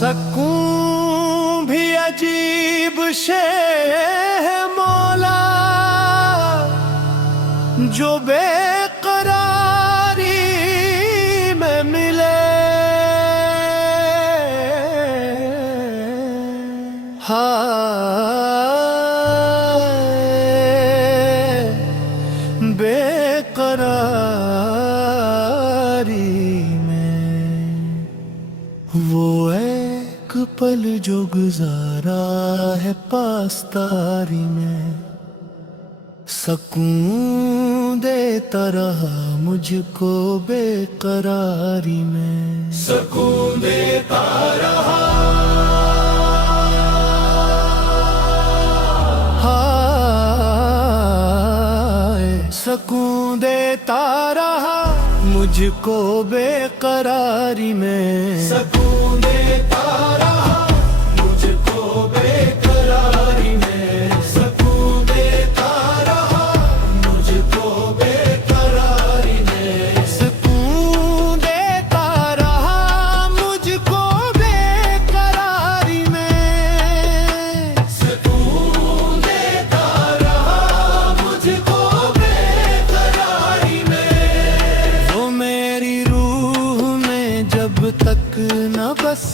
सकूं भी अजीब शे है मौला, जो बेकरारी में मिले। बेकरारी में वो एक पल जो गुजारा है पासदारी में, सकून देता रहा मुझको बेकरारी में, सकून देता रहा। सकून देता रहा मुझको बेकरारी में, सकून देता रहा मुझको बेकरारी में, सकून देता रहा मुझको बेकरारी में, सकून देता रहा मुझको बेकरारी में, सकून देता रहा मुझको तक न बस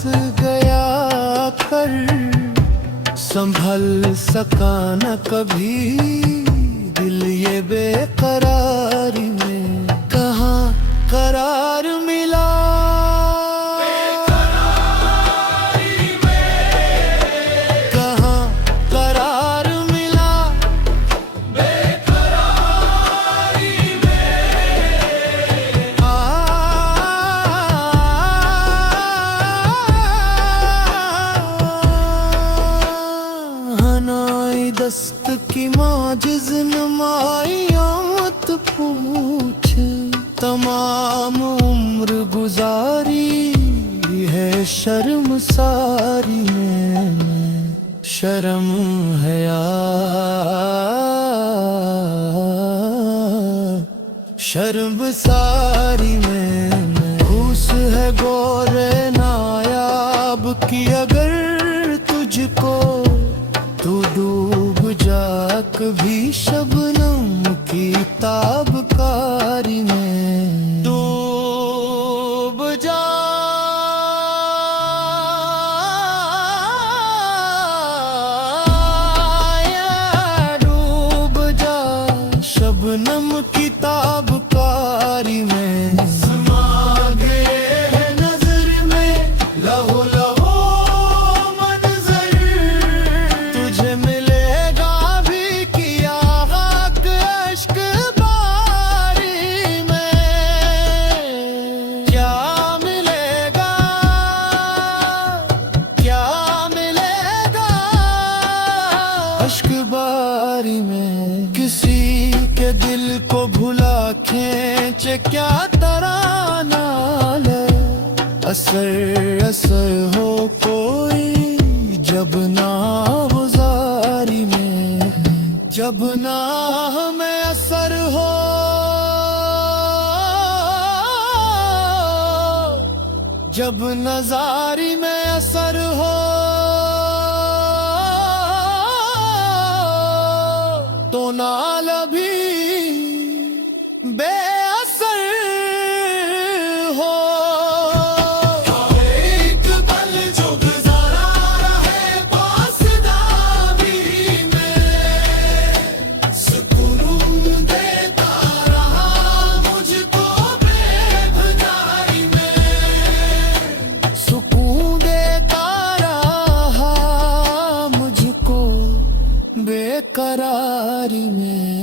गया कर, संभल सका न कभी दिल ये बेकरारी में, कहाँ करार मिला बेकरारी में, कहाँ करार मिला बेकरारी में। दस्त की माजिज़ नमाई आमत पूछ, तमाम उम्र गुजारी है शर्मसारी में, शर्म है शर्मसारी में, घूस है गोरे नायाब की अगर तुझको, तू डूब जा कभी शबनम की ताबकारी में, डूब जा डूब जा शबनम की ताबकारी में, समा गए हैं नजर में लहो लहो मंजर, तुझे मिलेगा भी किया हक अश्क बारी में, क्या मिलेगा अश्क बारी में, किसी के दिल को भुला खींचे क्या तराना ले, असर असर हो कोई जब ना गुजारी में, जब ना हमें असर हो, जब नजारी में असर हो, तो नाल भी बेअसर हो। एक पल जो गुजारा है पासदारी में, सुकून देता रहा मुझको बेखुदारी में, सुकून देता बेकरारी में